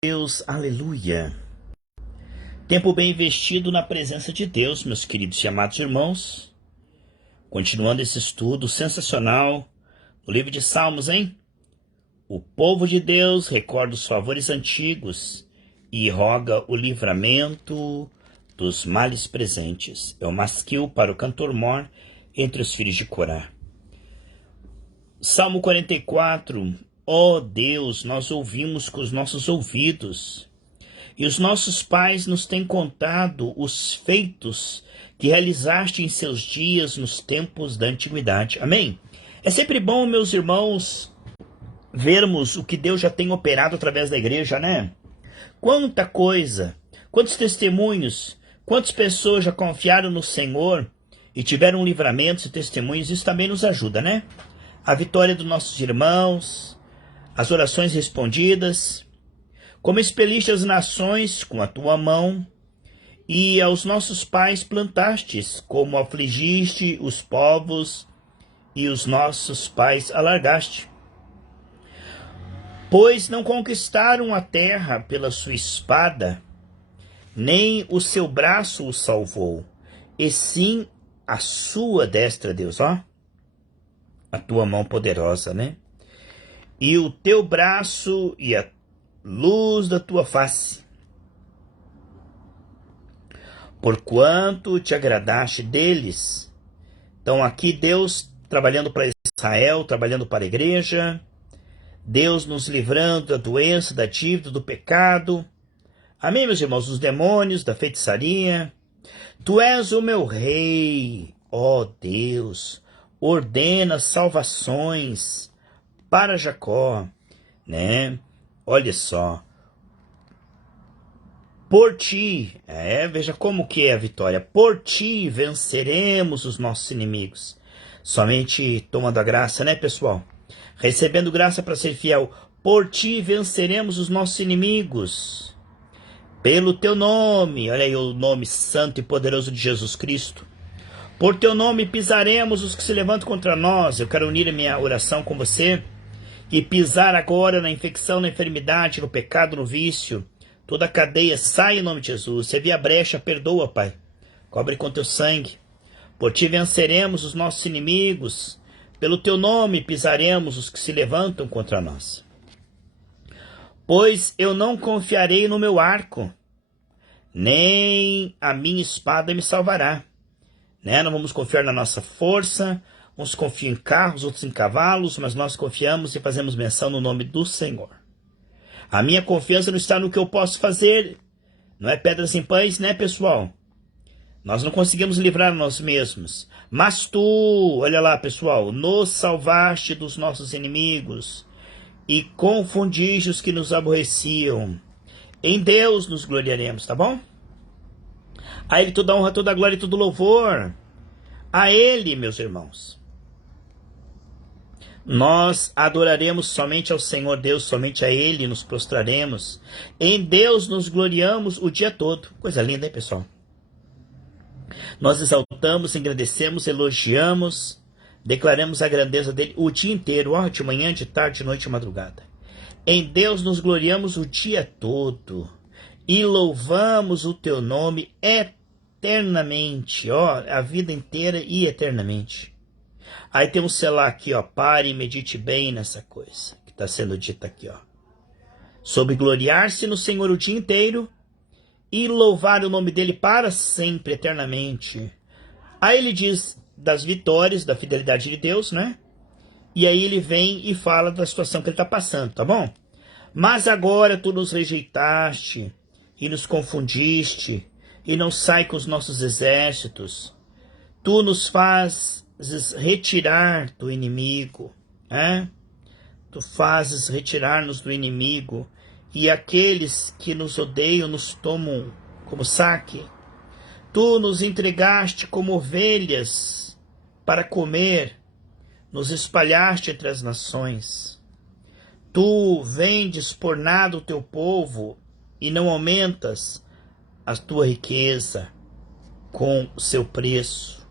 Deus, aleluia. Tempo bem investido na presença de Deus, meus queridos e amados irmãos. Continuando esse estudo sensacional no livro de Salmos, hein? O povo de Deus recorda os favores antigos e roga o livramento dos males presentes. É o masquil para o cantor mor entre os filhos de Corá. Salmo 44. Ó Deus, nós ouvimos com os nossos ouvidos, e os nossos pais nos têm contado os feitos que realizaste em seus dias nos tempos da antiguidade. Amém? É sempre bom, meus irmãos, vermos o que Deus já tem operado através da igreja, né? Quanta coisa, quantos testemunhos, quantas pessoas já confiaram no Senhor e tiveram livramentos e testemunhos. Isso também nos ajuda, né? A vitória dos nossos irmãos, as orações respondidas, como expeliste as nações com a tua mão, e aos nossos pais plantastes, como afligiste os povos, e os nossos pais alargaste. Pois não conquistaram a terra pela sua espada, nem o seu braço o salvou, e sim a sua destra, Deus, ó, a tua mão poderosa, né? E o teu braço e a luz da tua face, porquanto te agradaste deles. Então aqui Deus trabalhando para Israel, trabalhando para a igreja, Deus nos livrando da doença, da dívida, do pecado. Amém, meus irmãos? Dos demônios, da feitiçaria. Tu és o meu rei, ó Deus, ordena salvações para Jacó, né? Olha só. Por ti, veja como que é a vitória. Por ti venceremos os nossos inimigos. Somente tomando a graça, né, pessoal? Recebendo graça para ser fiel. Por ti venceremos os nossos inimigos. Pelo teu nome, olha aí o nome santo e poderoso de Jesus Cristo. Por teu nome pisaremos os que se levantam contra nós. Eu quero unir a minha oração com você e pisar agora na infecção, na enfermidade, no pecado, no vício. Toda a cadeia sai em nome de Jesus. Se havia brecha, perdoa, Pai. Cobre com teu sangue. Por ti venceremos os nossos inimigos. Pelo teu nome pisaremos os que se levantam contra nós. Pois eu não confiarei no meu arco, nem a minha espada me salvará. Né? Não vamos confiar na nossa força. Uns confiam em carros, outros em cavalos, mas nós confiamos e fazemos menção no nome do Senhor. A minha confiança não está no que eu posso fazer. Não é pedras em pães, né, pessoal? Nós não conseguimos livrar nós mesmos. Mas tu, olha lá, pessoal, nos salvaste dos nossos inimigos e confundiste os que nos aborreciam. Em Deus nos gloriaremos, tá bom? A Ele toda honra, toda glória e todo louvor. A Ele, meus irmãos. Nós adoraremos somente ao Senhor Deus, somente a Ele nos prostraremos. Em Deus nos gloriamos o dia todo. Coisa linda, hein, pessoal? Nós exaltamos, agradecemos, elogiamos, declaramos a grandeza dEle o dia inteiro, ó, de manhã, de tarde, de noite e madrugada. Em Deus nos gloriamos o dia todo e louvamos o Teu nome eternamente, ó, a vida inteira e eternamente. Aí tem um selar aqui, ó, pare e medite bem nessa coisa que está sendo dita aqui, ó. Sobre gloriar-se no Senhor o dia inteiro e louvar o nome dele para sempre, eternamente. Aí ele diz das vitórias, da fidelidade de Deus, né? E aí ele vem e fala da situação que ele está passando, tá bom? Mas agora tu nos rejeitaste e nos confundiste e não sai com os nossos exércitos. Tu nos fazes retirar do inimigo, Tu fazes retirar-nos do inimigo, e aqueles que nos odeiam nos tomam como saque. Tu nos entregaste como ovelhas para comer, nos espalhaste entre as nações. Tu vendes por nada o teu povo e não aumentas a tua riqueza com o seu preço.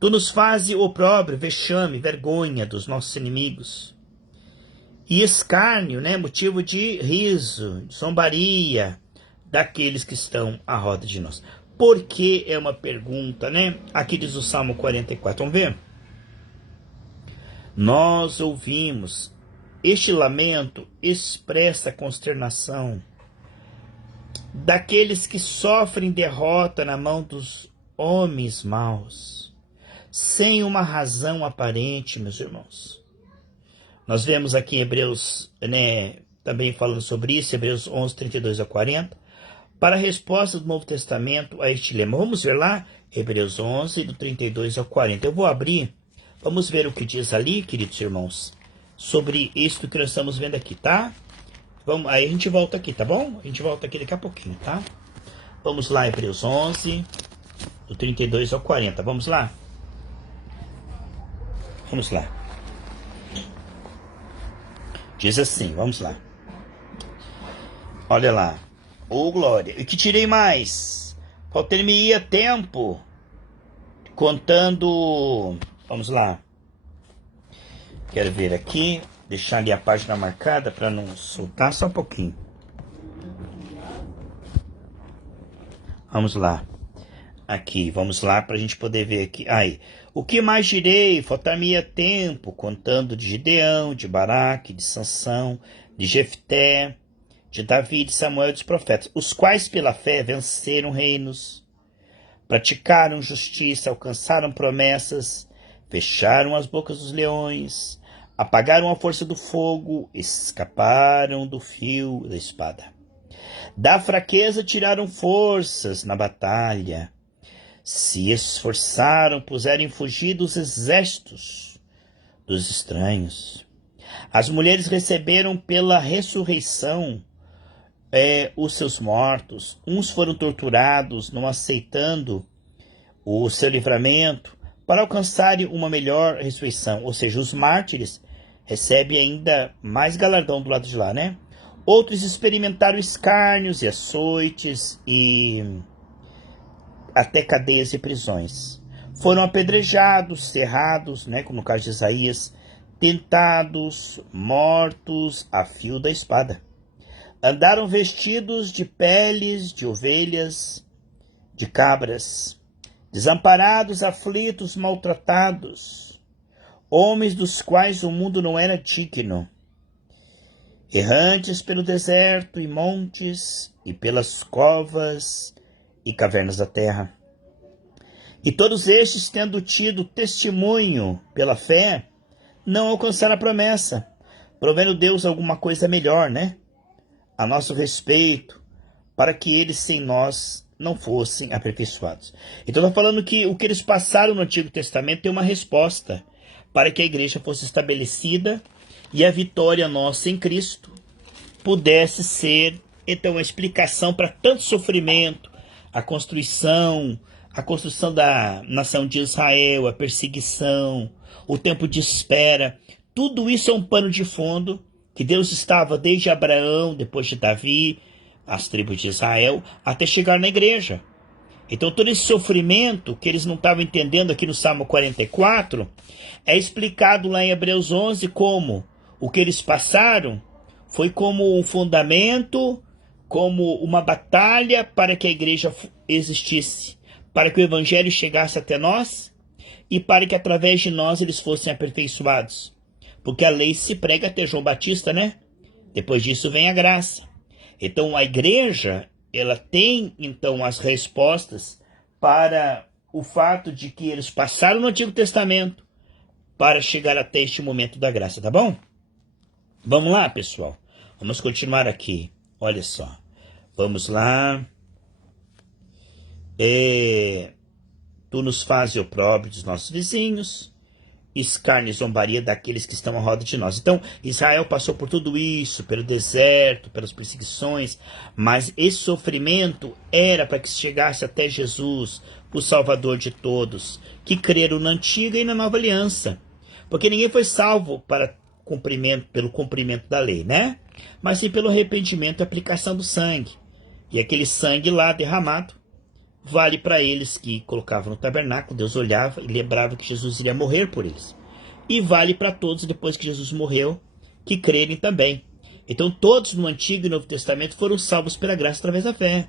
Tu nos fazes opróbrio, vexame, vergonha dos nossos inimigos. e escárnio, né, motivo de riso, de zombaria daqueles que estão à roda de nós. Por que é uma pergunta, né? Aqui diz o Salmo 44, vamos ver? Nós ouvimos, este lamento expressa a consternação daqueles que sofrem derrota na mão dos homens maus, sem uma razão aparente, meus irmãos. Nós vemos aqui em Hebreus, né, também falando sobre isso, Hebreus 11, 32 a 40, para a resposta do Novo Testamento a este lema. Vamos ver lá, Hebreus 11, do 32 ao 40. Eu vou abrir, vamos ver o que diz ali, queridos irmãos, sobre isso que nós estamos vendo aqui, tá? Vamos, aí a gente volta aqui, tá bom? A gente volta aqui daqui a pouquinho, tá? Vamos lá, Hebreus 11, do 32 ao 40. Vamos lá? Vamos lá. Diz assim, vamos lá. Olha lá. Ô, glória. E que tirei mais? Faltar-me-ia tempo contando... Vamos lá. Quero ver aqui. Deixar ali a página marcada para não soltar só um pouquinho. Vamos lá. Aqui, vamos lá para a gente poder ver aqui. Aí. O que mais direi? Faltar-me-ia tempo contando de Gideão, de Baraque, de Sansão, de Jefté, de Davi, de Samuel e dos profetas, os quais pela fé venceram reinos, praticaram justiça, alcançaram promessas, fecharam as bocas dos leões, apagaram a força do fogo, escaparam do fio da espada. Da fraqueza tiraram forças na batalha, se esforçaram, puseram em fugir dos exércitos dos estranhos. As mulheres receberam pela ressurreição os seus mortos. Uns foram torturados, não aceitando o seu livramento, para alcançarem uma melhor ressurreição. Ou seja, os mártires recebem ainda mais galardão do lado de lá, né? Outros experimentaram escárnios e açoites e até cadeias e prisões. Foram apedrejados, cerrados, né, como no caso de Isaías, tentados, mortos a fio da espada. Andaram vestidos de peles de ovelhas, de cabras, desamparados, aflitos, maltratados, homens dos quais o mundo não era digno, errantes pelo deserto e montes e pelas covas e cavernas da terra. E todos estes, tendo tido testemunho pela fé, não alcançaram a promessa, provendo Deus alguma coisa melhor, né? A nosso respeito, para que eles sem nós não fossem aperfeiçoados. Então está falando que o que eles passaram no Antigo Testamento tem uma resposta para que a igreja fosse estabelecida e a vitória nossa em Cristo pudesse ser, então, a explicação para tanto sofrimento, a construção da nação de Israel, a perseguição, o tempo de espera. Tudo isso é um pano de fundo que Deus estava desde Abraão, depois de Davi, as tribos de Israel, até chegar na igreja. Então todo esse sofrimento que eles não estavam entendendo aqui no Salmo 44 é explicado lá em Hebreus 11 como o que eles passaram foi como um fundamento, como uma batalha para que a igreja existisse, para que o evangelho chegasse até nós e para que através de nós eles fossem aperfeiçoados. Porque a lei se prega até João Batista, né? Depois disso vem a graça. Então a igreja, ela tem então as respostas para o fato de que eles passaram no Antigo Testamento para chegar até este momento da graça, tá bom? Vamos lá, pessoal. Vamos continuar aqui. Olha só. Vamos lá. Tu nos fazes opróbrio dos nossos vizinhos, escárnio e zombaria daqueles que estão à roda de nós. Então, Israel passou por tudo isso, pelo deserto, pelas perseguições, mas esse sofrimento era para que chegasse até Jesus, o Salvador de todos, que creram na antiga e na nova aliança. Porque ninguém foi salvo pelo cumprimento da lei, né? Mas sim pelo arrependimento e aplicação do sangue. E aquele sangue lá derramado vale para eles que colocavam no tabernáculo, Deus olhava e lembrava que Jesus iria morrer por eles. E vale para todos depois que Jesus morreu, que crerem também. Então todos no Antigo e Novo Testamento foram salvos pela graça através da fé.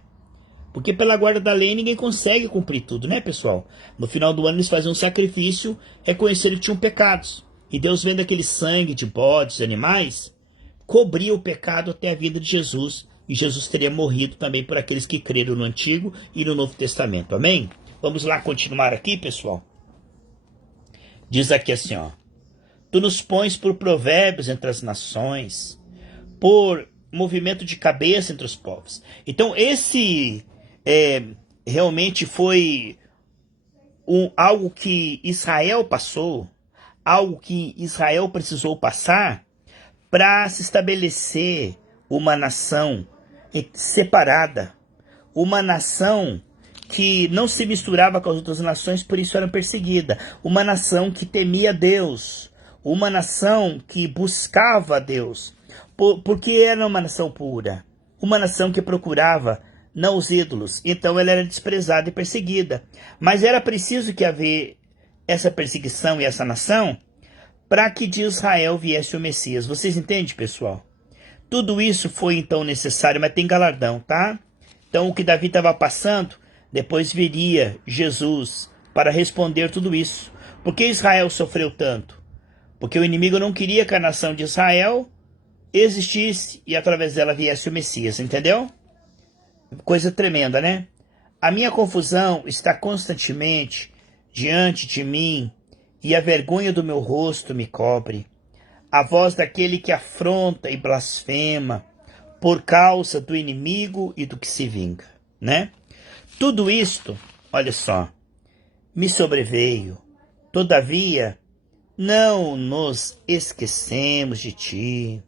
Porque pela guarda da lei ninguém consegue cumprir tudo, né, pessoal? No final do ano eles faziam um sacrifício, reconheceram que tinham pecados. E Deus, vendo aquele sangue de bodes, de animais, cobria o pecado até a vinda de Jesus. E Jesus teria morrido também por aqueles que creram no Antigo e no Novo Testamento. Amém? Vamos lá continuar aqui, pessoal. Diz aqui assim, ó. Tu nos pões por provérbios entre as nações, por movimento de cabeça entre os povos. Então esse realmente foi algo que Israel passou, algo que Israel precisou passar para se estabelecer uma nação separada, uma nação que não se misturava com as outras nações, por isso era perseguida, uma nação que temia Deus, uma nação que buscava Deus, porque era uma nação pura, uma nação que procurava não os ídolos, então ela era desprezada e perseguida. Mas era preciso que haver essa perseguição e essa nação para que de Israel viesse o Messias. Vocês entendem, pessoal? Tudo isso foi então necessário, mas tem galardão, tá? Então o que Davi estava passando, depois viria Jesus para responder tudo isso. Por que Israel sofreu tanto? Porque o inimigo não queria que a nação de Israel existisse e através dela viesse o Messias, entendeu? Coisa tremenda, né? A minha confusão está constantemente diante de mim e a vergonha do meu rosto me cobre. A voz daquele que afronta e blasfema por causa do inimigo e do que se vinga, né? Tudo isto, olha só, me sobreveio. Todavia, não nos esquecemos de ti,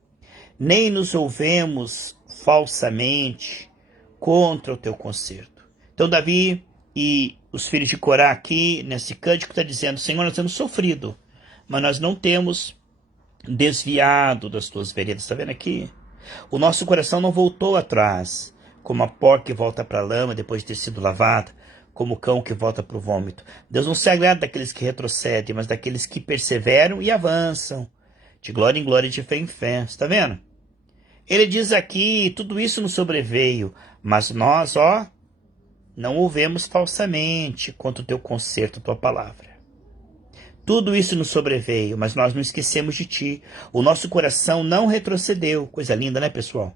nem nos ouvemos falsamente contra o teu conserto. Então Davi e os filhos de Corá aqui, nesse cântico, está dizendo, Senhor, nós temos sofrido, mas nós não temos desviado das tuas veredas. Está vendo aqui? O nosso coração não voltou atrás, como a porca que volta para a lama depois de ter sido lavada, como o cão que volta para o vômito. Deus não se agrada daqueles que retrocedem, mas daqueles que perseveram e avançam, de glória em glória e de fé em fé. Está vendo? Ele diz aqui, tudo isso nos sobreveio, mas nós, ó, não ouvemos falsamente contra o teu conserto, a tua palavra. Tudo isso nos sobreveio, mas nós não esquecemos de ti. O nosso coração não retrocedeu. Coisa linda, né, pessoal?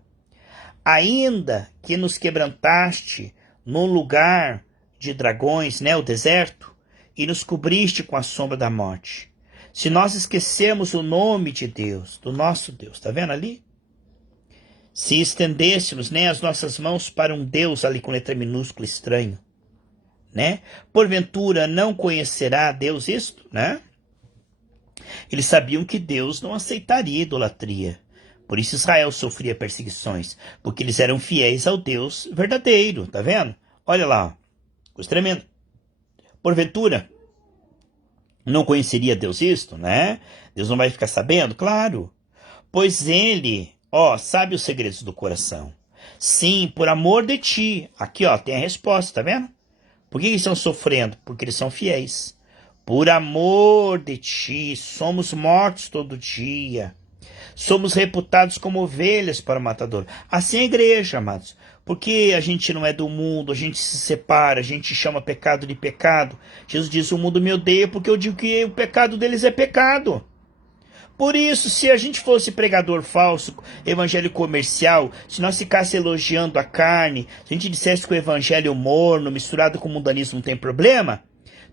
Ainda que nos quebrantaste no lugar de dragões, né, o deserto, e nos cobriste com a sombra da morte. Se nós esquecemos o nome de Deus, do nosso Deus, tá vendo ali? Se estendêssemos, né, as nossas mãos para um Deus ali com letra minúscula estranho, né? Porventura não conhecerá Deus isto, né? Eles sabiam que Deus não aceitaria idolatria. Por isso Israel sofria perseguições, porque eles eram fiéis ao Deus verdadeiro, tá vendo? Olha lá, coisa tremenda. Porventura não conheceria Deus isto, né? Deus não vai ficar sabendo? Claro. Pois ele, ó, sabe os segredos do coração. Sim, por amor de ti. Aqui, ó, tem a resposta, tá vendo? Por que eles estão sofrendo? Porque eles são fiéis. Por amor de ti, somos mortos todo dia. Somos reputados como ovelhas para o matador. Assim é a igreja, amados. Porque a gente não é do mundo, a gente se separa, a gente chama pecado de pecado. Jesus diz, o mundo me odeia porque eu digo que o pecado deles é pecado. Por isso, se a gente fosse pregador falso, evangelho comercial, se nós ficasse elogiando a carne, se a gente dissesse que o evangelho morno, misturado com o mundanismo, não tem problema,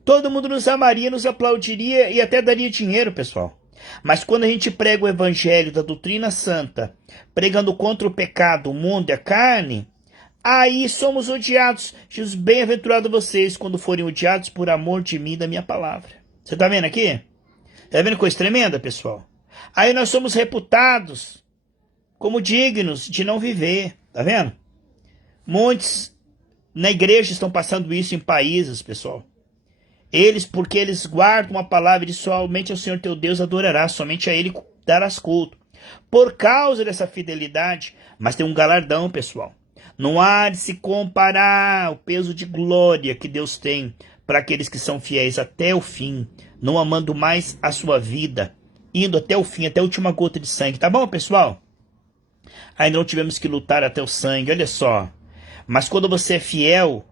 todo mundo nos amaria, nos aplaudiria e até daria dinheiro, pessoal. Mas quando a gente prega o evangelho da doutrina santa, pregando contra o pecado, o mundo e a carne, aí somos odiados. Jesus, bem-aventurado vocês quando forem odiados por amor de mim e da minha palavra. Você está vendo aqui? Está vendo coisa tremenda, pessoal? Aí nós somos reputados como dignos de não viver, tá vendo? Muitos na igreja estão passando isso em países, pessoal. Porque eles guardam a palavra e somente ao Senhor teu Deus adorarás, somente a Ele darás culto. Por causa dessa fidelidade, mas tem um galardão, pessoal. Não há de se comparar o peso de glória que Deus tem para aqueles que são fiéis até o fim, não amando mais a sua vida indo até o fim, até a última gota de sangue. Tá bom, pessoal? Ainda não tivemos que lutar até o sangue, olha só. Mas quando você é fiel,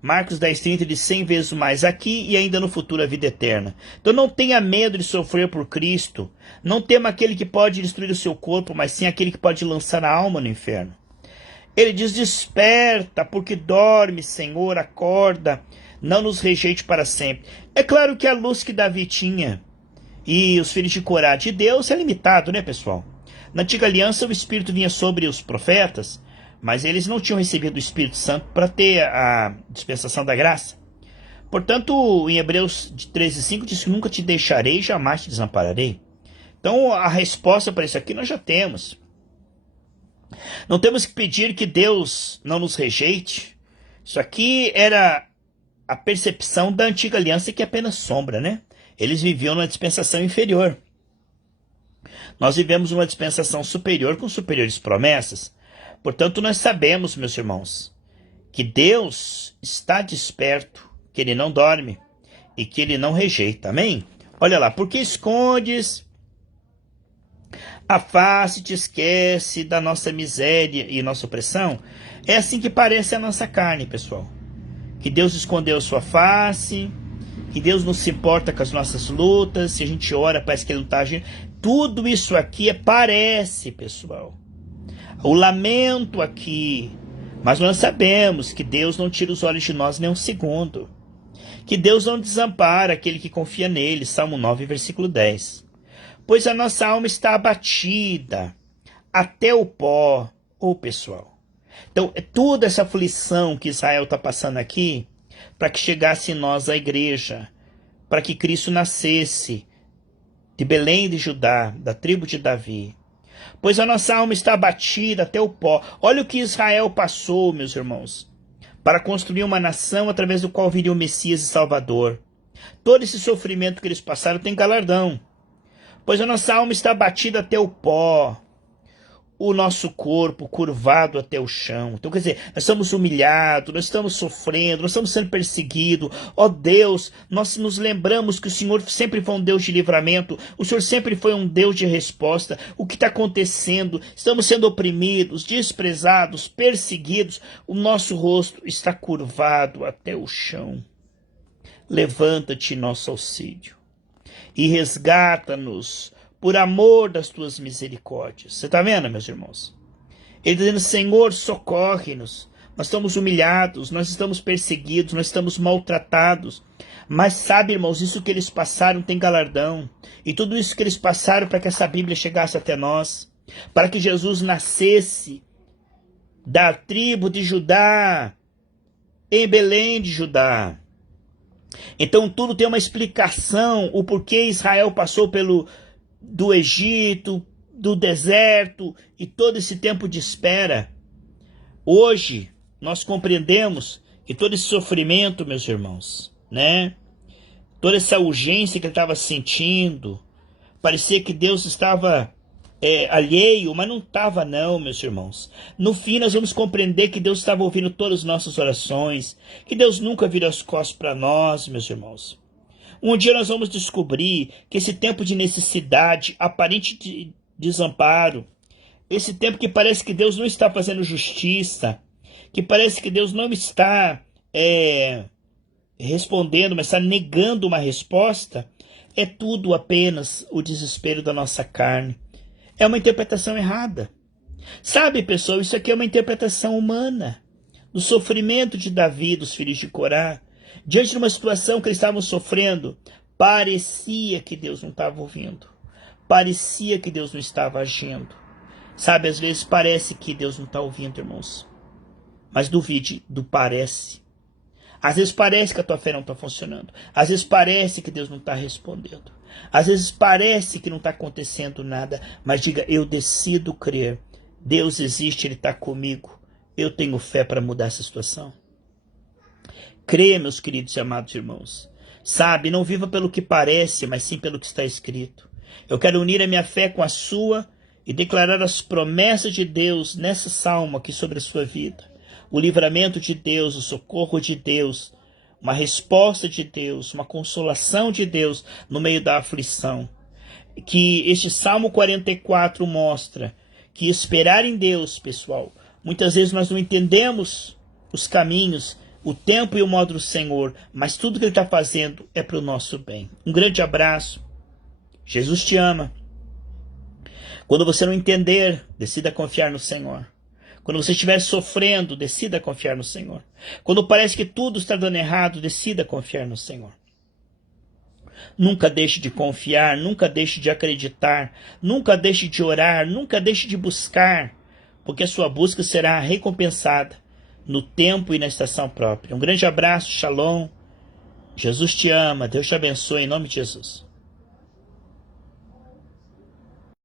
Marcos 10:30 diz 100 vezes mais aqui e ainda no futuro a vida eterna. Então não tenha medo de sofrer por Cristo. Não tema aquele que pode destruir o seu corpo, mas sim aquele que pode lançar a alma no inferno. Ele diz, desperta, porque dorme, Senhor, acorda, não nos rejeite para sempre. É claro que a luz que Davi tinha e os filhos de Corá de Deus é limitado, né, pessoal? Na antiga aliança o Espírito vinha sobre os profetas, mas eles não tinham recebido o Espírito Santo para ter a dispensação da graça. Portanto, em Hebreus 13:5 diz que nunca te deixarei, jamais te desampararei. Então, a resposta para isso aqui nós já temos. Não temos que pedir que Deus não nos rejeite. Isso aqui era a percepção da antiga aliança, que é apenas sombra, né? Eles viviam numa dispensação inferior. Nós vivemos uma dispensação superior com superiores promessas. Portanto, nós sabemos, meus irmãos, que Deus está desperto, que Ele não dorme e que Ele não rejeita. Amém? Olha lá, porque escondes a face, te esquece da nossa miséria e nossa opressão? É assim que parece a nossa carne, pessoal. Que Deus escondeu sua face, que Deus não se importa com as nossas lutas, se a gente ora parece que Ele não está agindo. Tudo isso aqui parece, pessoal. O lamento aqui. Mas nós sabemos que Deus não tira os olhos de nós nem um segundo. Que Deus não desampara aquele que confia nele. Salmo 9, versículo 10. Pois a nossa alma está abatida até o pó. Pessoal. Então, toda essa aflição que Israel está passando aqui, para que chegasse em nós a igreja, para que Cristo nascesse de Belém de Judá, da tribo de Davi. Pois a nossa alma está abatida até o pó. Olha o que Israel passou, meus irmãos, para construir uma nação através do qual viria o Messias e Salvador. Todo esse sofrimento que eles passaram tem galardão. Pois a nossa alma está abatida até o pó, o nosso corpo curvado até o chão. Então, quer dizer, nós estamos humilhados, nós estamos sofrendo, nós estamos sendo perseguidos. Ó Deus, nós nos lembramos que o Senhor sempre foi um Deus de livramento, o Senhor sempre foi um Deus de resposta. O que está acontecendo? Estamos sendo oprimidos, desprezados, perseguidos. O nosso rosto está curvado até o chão. Levanta-te em nosso auxílio e resgata-nos por amor das tuas misericórdias. Você está vendo, meus irmãos? Ele está dizendo, Senhor, socorre-nos. Nós estamos humilhados, nós estamos perseguidos, nós estamos maltratados. Mas sabe, irmãos, isso que eles passaram tem galardão. E tudo isso que eles passaram para que essa Bíblia chegasse até nós. Para que Jesus nascesse da tribo de Judá, em Belém de Judá. Então tudo tem uma explicação, o porquê Israel passou do Egito, do deserto e todo esse tempo de espera. Hoje nós compreendemos que todo esse sofrimento, meus irmãos, né? Toda essa urgência que ele estava sentindo, parecia que Deus estava alheio, mas não estava não, meus irmãos. No fim nós vamos compreender que Deus estava ouvindo todas as nossas orações, que Deus nunca virou as costas para nós, meus irmãos. Um dia nós vamos descobrir que esse tempo de necessidade, aparente de desamparo, esse tempo que parece que Deus não está fazendo justiça, que parece que Deus não está respondendo, mas está negando uma resposta, é tudo apenas o desespero da nossa carne. É uma interpretação errada. Sabe, pessoal, isso aqui é uma interpretação humana do sofrimento de Davi, dos filhos de Corá. Diante de uma situação que eles estavam sofrendo, parecia que Deus não estava ouvindo. Parecia que Deus não estava agindo. Sabe, às vezes parece que Deus não está ouvindo, irmãos. Mas duvide do parece. Às vezes parece que a tua fé não está funcionando. Às vezes parece que Deus não está respondendo. Às vezes parece que não está acontecendo nada. Mas diga, eu decido crer. Deus existe, Ele está comigo. Eu tenho fé para mudar essa situação. Crê, meus queridos e amados irmãos. Sabe, não viva pelo que parece, mas sim pelo que está escrito. Eu quero unir a minha fé com a sua e declarar as promessas de Deus nessa salmo aqui sobre a sua vida. O livramento de Deus, o socorro de Deus, uma resposta de Deus, uma consolação de Deus no meio da aflição. que este Salmo 44 mostra que esperar em Deus, pessoal, muitas vezes nós não entendemos os caminhos, o tempo e o modo do Senhor, mas tudo que Ele está fazendo é para o nosso bem. Um grande abraço. Jesus te ama. Quando você não entender, decida confiar no Senhor. Quando você estiver sofrendo, decida confiar no Senhor. Quando parece que tudo está dando errado, decida confiar no Senhor. Nunca deixe de confiar, nunca deixe de acreditar, nunca deixe de orar, nunca deixe de buscar, porque a sua busca será recompensada no tempo e na estação própria. Um grande abraço, shalom. Jesus te ama, Deus te abençoe em nome de Jesus.